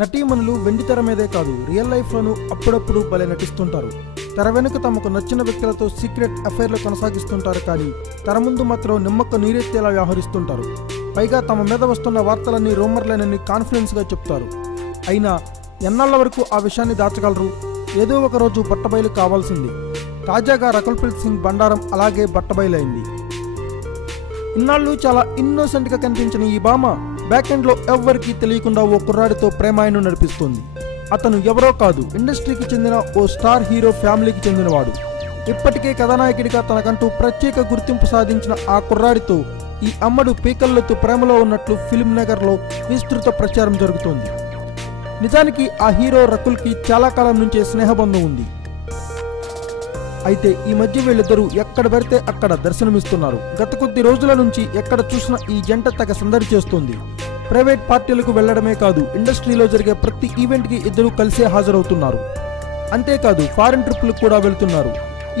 నటీమణులు వెండితెర మీదే కాదు రియల్ లైఫ్లోనూ అప్పుడప్పుడు భలే నటిస్తుంటారు. తెర వెనుక తమకు నచ్చిన వ్యక్తులతో సీక్రెట్ అఫైర్లు కొనసాగిస్తుంటారు. కానీ తెర ముందు మాత్రం నిమ్మక్క నీరెత్తేలా వ్యవహరిస్తుంటారు. పైగా తమ మీద వస్తున్న వార్తలన్నీ రూమర్లేనని కాన్ఫిడెన్స్గా చెప్తారు. అయినా ఎన్నాళ్ల వరకు ఆ విషయాన్ని దాచగలరు? ఏదో ఒక రోజు బట్టబయలు కావాల్సింది. తాజాగా రకుల్ప్రీత్ సింగ్ బండారం అలాగే బట్టబయలైంది. ఇన్నాళ్ళు చాలా ఇన్నోసెంట్గా కనిపించిన ఈ భామ బ్యాక్ ఎండ్లో ఎవ్వరికీ తెలియకుండా ఓ కుర్రాడితో ప్రేమాయణం నడిపిస్తోంది. అతను ఎవరో కాదు, ఇండస్ట్రీకి చెందిన ఓ స్టార్ హీరో ఫ్యామిలీకి చెందినవాడు. ఇప్పటికే కథానాయకుడిగా తనకంటూ ప్రత్యేక గుర్తింపు సాధించిన ఆ కుర్రాడితో ఈ అమ్మడు పీకల్లతో ప్రేమలో ఉన్నట్లు ఫిల్మ్ నగర్లో విస్తృత ప్రచారం జరుగుతోంది. నిజానికి ఆ హీరో రకుల్కి చాలా కాలం నుంచే స్నేహబంధం ఉంది. అయితే ఈ మధ్య వీళ్ళిద్దరూ ఎక్కడ పడితే అక్కడ దర్శనమిస్తున్నారు. గత కొద్ది రోజుల నుంచి ఎక్కడ చూసినా ఈ జంట తెగ సందడి చేస్తోంది. ప్రైవేట్ పార్టీలకు వెళ్లడమే కాదు, ఇండస్ట్రీలో జరిగే ప్రతి ఈవెంట్కి ఇద్దరూ కలిసే హాజరవుతున్నారు. అంతేకాదు ఫారిన్ ట్రిప్లకు కూడా వెళ్తున్నారు.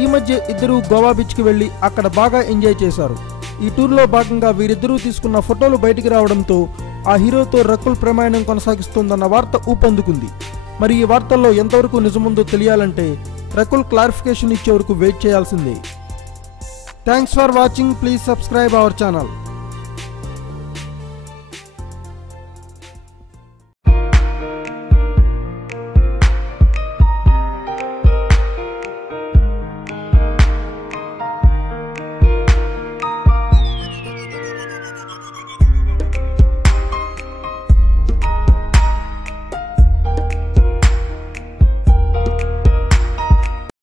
ఈ మధ్య ఇద్దరూ గోవా బీచ్కి వెళ్లి అక్కడ బాగా ఎంజాయ్ చేశారు. ఈ టూర్లో భాగంగా వీరిద్దరూ తీసుకున్న ఫోటోలు బయటికి రావడంతో ఆ హీరోతో రకుల్ ప్రయాణం కొనసాగిస్తోందన్న వార్త ఊపందుకుంది. మరి ఈ వార్తల్లో ఎంతవరకు నిజముందో తెలియాలంటే రకుల్ క్లారిఫికేషన్ ఇచ్చే వరకు వెయిట్ చేయాల్సిందే. Thanks for watching. Please subscribe our channel.